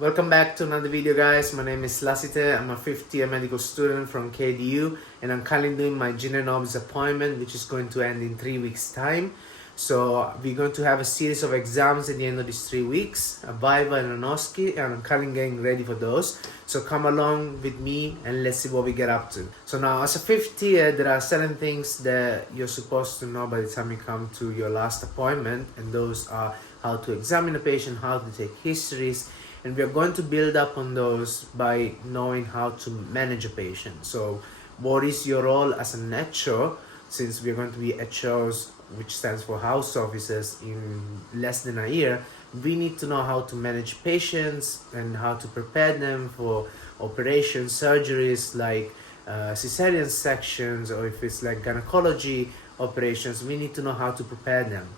Welcome back to another video, guys. My name is Lasitha. I'm a fifth year medical student from KDU, and I'm currently doing my general obs appointment, which is going to end in 3 weeks time. So we're going to have a series of exams at the end of these 3 weeks, a Viva and an OSCE, and I'm currently getting ready for those. So come along with me and let's see what we get up to. So now, as a fifth year, there are certain things that you're supposed to know by the time you come to your last appointment, and those are how to examine a patient, how to take histories, and we are going to build up on those by knowing how to manage a patient. So what is your role as an HO, since we're going to be HOs, which stands for house officers, in less than a year. We need to know how to manage patients and how to prepare them for operations, surgeries like cesarean sections, or if it's like gynecology operations, we need to know how to prepare them.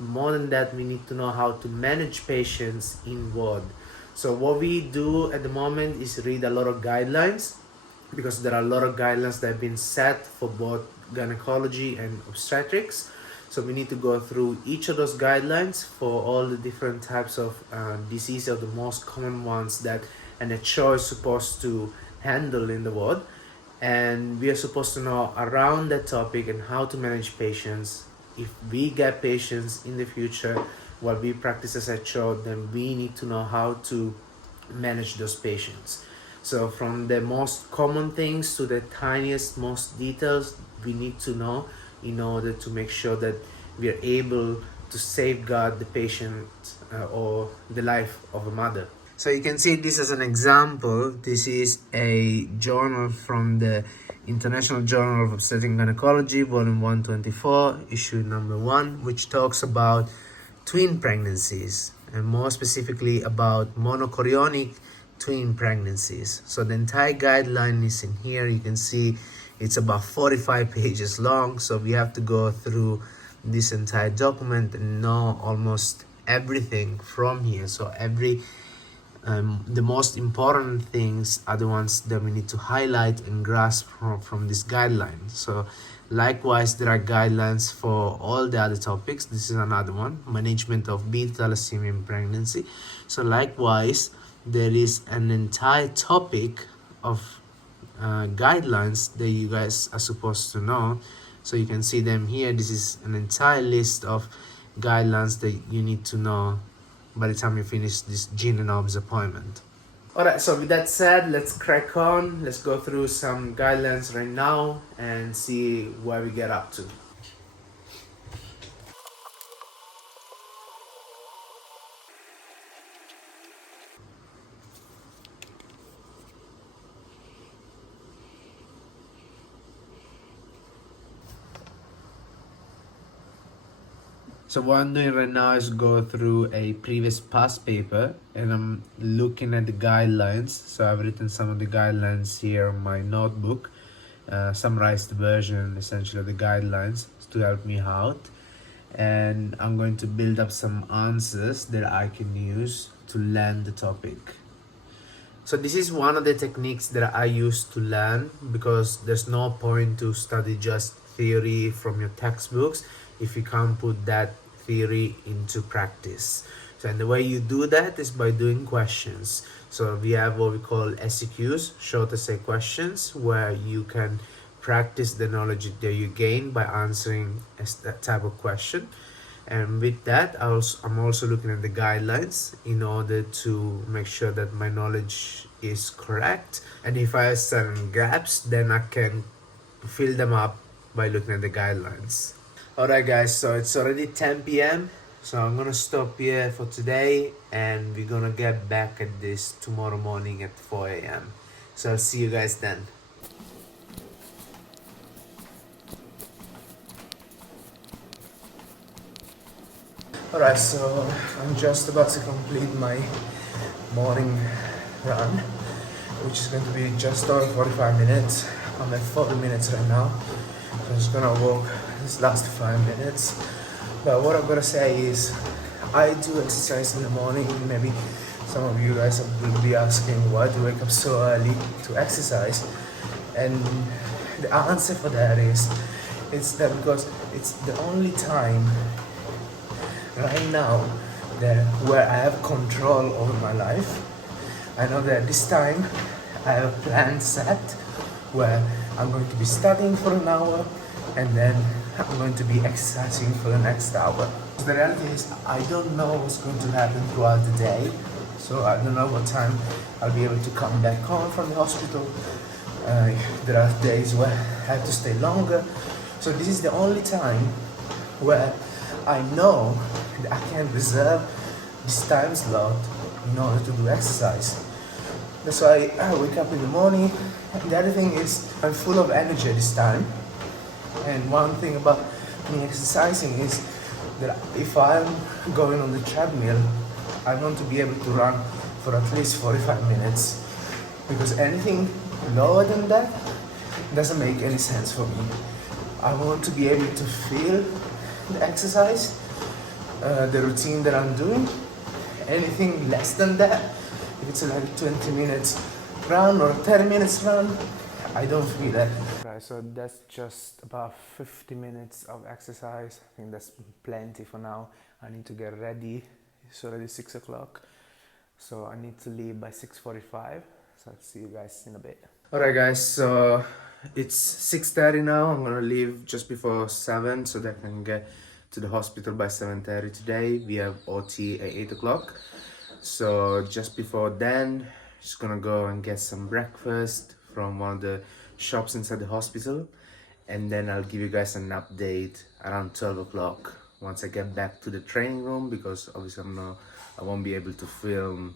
More than that, we need to know how to manage patients in ward. So what we do at the moment is read a lot of guidelines, because there are a lot of guidelines that have been set for both gynecology and obstetrics. So we need to go through each of those guidelines for all the different types of diseases, or the most common ones that an HO is supposed to handle in the ward. And we are supposed to know around that topic and how to manage patients. If we get patients in the future while we practice as HO, then we need to know how to manage those patients. So from the most common things to the tiniest, most details, we need to know in order to make sure that we are able to safeguard the patient or the life of a mother. So you can see this as an example. This is a journal from the International Journal of Obstetrics and Gynecology, volume 124, issue number 1, which talks about twin pregnancies, and more specifically about monochorionic twin pregnancies. So the entire guideline is in here. You can see it's about 45 pages long, so we have to go through this entire document and know almost everything from here. So the most important things are the ones that we need to highlight and grasp from this guideline. So likewise, there are guidelines for all the other topics. This is another one, management of beta thalassemia in pregnancy. So likewise, there is an entire topic of guidelines that you guys are supposed to know. So you can see them here. This is an entire list of guidelines that you need to know by the time you finish this gyn and obs appointment. Alright, so with that said, let's crack on. Let's go through some guidelines right now and see where we get up to. So what I'm doing right now is go through a previous past paper, and I'm looking at the guidelines. So I've written some of the guidelines here on my notebook, summarized version essentially of the guidelines to help me out. And I'm going to build up some answers that I can use to learn the topic. So this is one of the techniques that I use to learn, because there's no point to study just theory from your textbooks if you can't put that theory into practice. So, and the way you do that is by doing questions. So we have what we call SEQs, short essay questions, where you can practice the knowledge that you gain by answering that type of question. And with that, I'm also looking at the guidelines in order to make sure that my knowledge is correct. And if I have certain gaps, then I can fill them up by looking at the guidelines. Alright guys, so it's already 10 p.m. So I'm gonna stop here for today, and we're gonna get back at this tomorrow morning at 4 a.m. So I'll see you guys then. Alright, so I'm just about to complete my morning run, which is going to be just over 45 minutes. I'm at 40 minutes right now. So I'm just gonna walk this last 5 minutes. But what I'm gonna say is, I do exercise in the morning. Maybe some of you guys will be asking, why do you wake up so early to exercise? And the answer for that is, it's that because it's the only time right now where I have control over my life. I know that this time I have a plan set where I'm going to be studying for an hour and then I'm going to be exercising for the next hour. The reality is I don't know what's going to happen throughout the day, so I don't know what time I'll be able to come back home from the hospital. There are days where I have to stay longer, so this is the only time where I know that I can reserve this time slot in order to do exercise. That's why I wake up in the morning, and the other thing is I'm full of energy this time. And one thing about me exercising is that if I'm going on the treadmill, I want to be able to run for at least 45 minutes, because anything lower than that doesn't make any sense for me. I want to be able to feel the exercise, the routine that I'm doing. Anything less than that, if it's like 20 minutes run or 10 minutes run, I don't feel it. Right, so that's just about 50 minutes of exercise. I think that's plenty for now. I need to get ready. It's already 6 o'clock, so I need to leave by 6:45. So I'll see you guys in a bit. Alright guys, so it's 6:30 now. I'm gonna leave just before 7 so that I can get to the hospital by 7:30 today. We have OT at 8 o'clock. So just before then, just gonna go and get some breakfast from one of the shops inside the hospital, and then I'll give you guys an update around 12 o'clock once I get back to the training room, because obviously I won't be able to film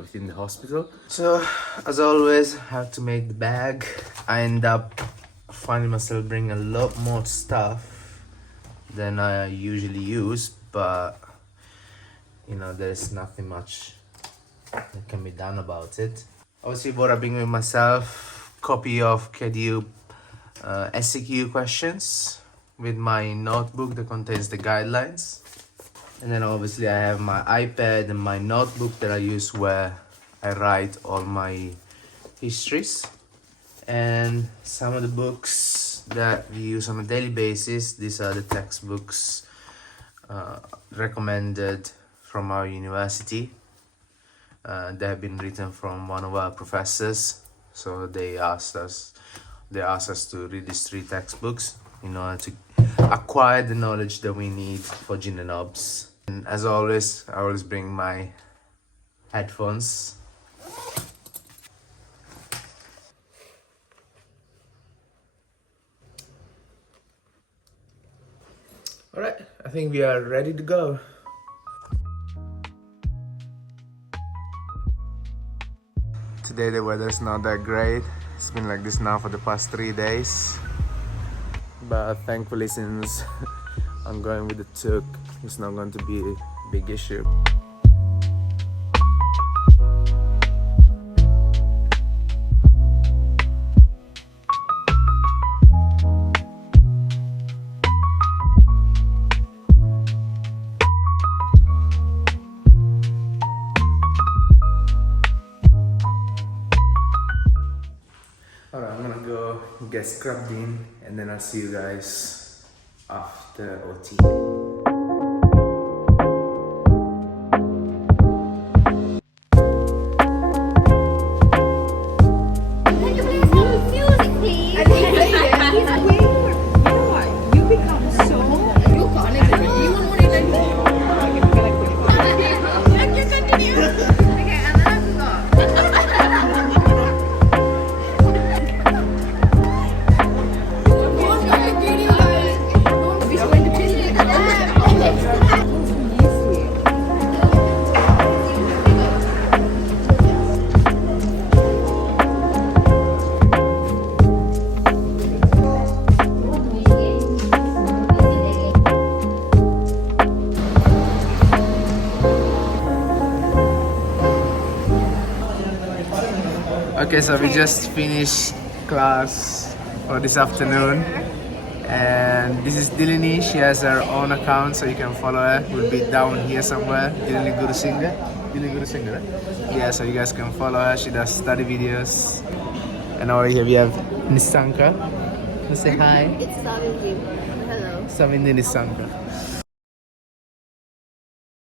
within the hospital. So as always, I have to make the bag. I end up finding myself bringing a lot more stuff than I usually use, but you know, there's nothing much that can be done about it. Obviously, what I bring with myself, copy of KDU SCQ questions with my notebook that contains the guidelines. And then obviously I have my iPad and my notebook that I use where I write all my histories. And some of the books that we use on a daily basis, these are the textbooks recommended from our university. They have been written from one of our professors. So they asked us to read these 3 textbooks in order to acquire the knowledge that we need for Gin and Obs. And as always, I always bring my headphones. Alright, I think we are ready to go. Today the weather's not that great. It's been like this now for the past 3 days. But thankfully, since I'm going with the tuk, it's not going to be a big issue. Alright, I'm gonna go get scrubbed in and then I'll see you guys after OT. Okay, so we just finished class for this afternoon, and this is Dilini. She has her own account, so you can follow her. Will be down here somewhere. Dilini Guru Singer. Dilini Guru Singer, right? Yeah, so you guys can follow her. She does study videos. And over here we have Nisanka. Say hi. It's Savindi. Hello. Savindi Nisanka.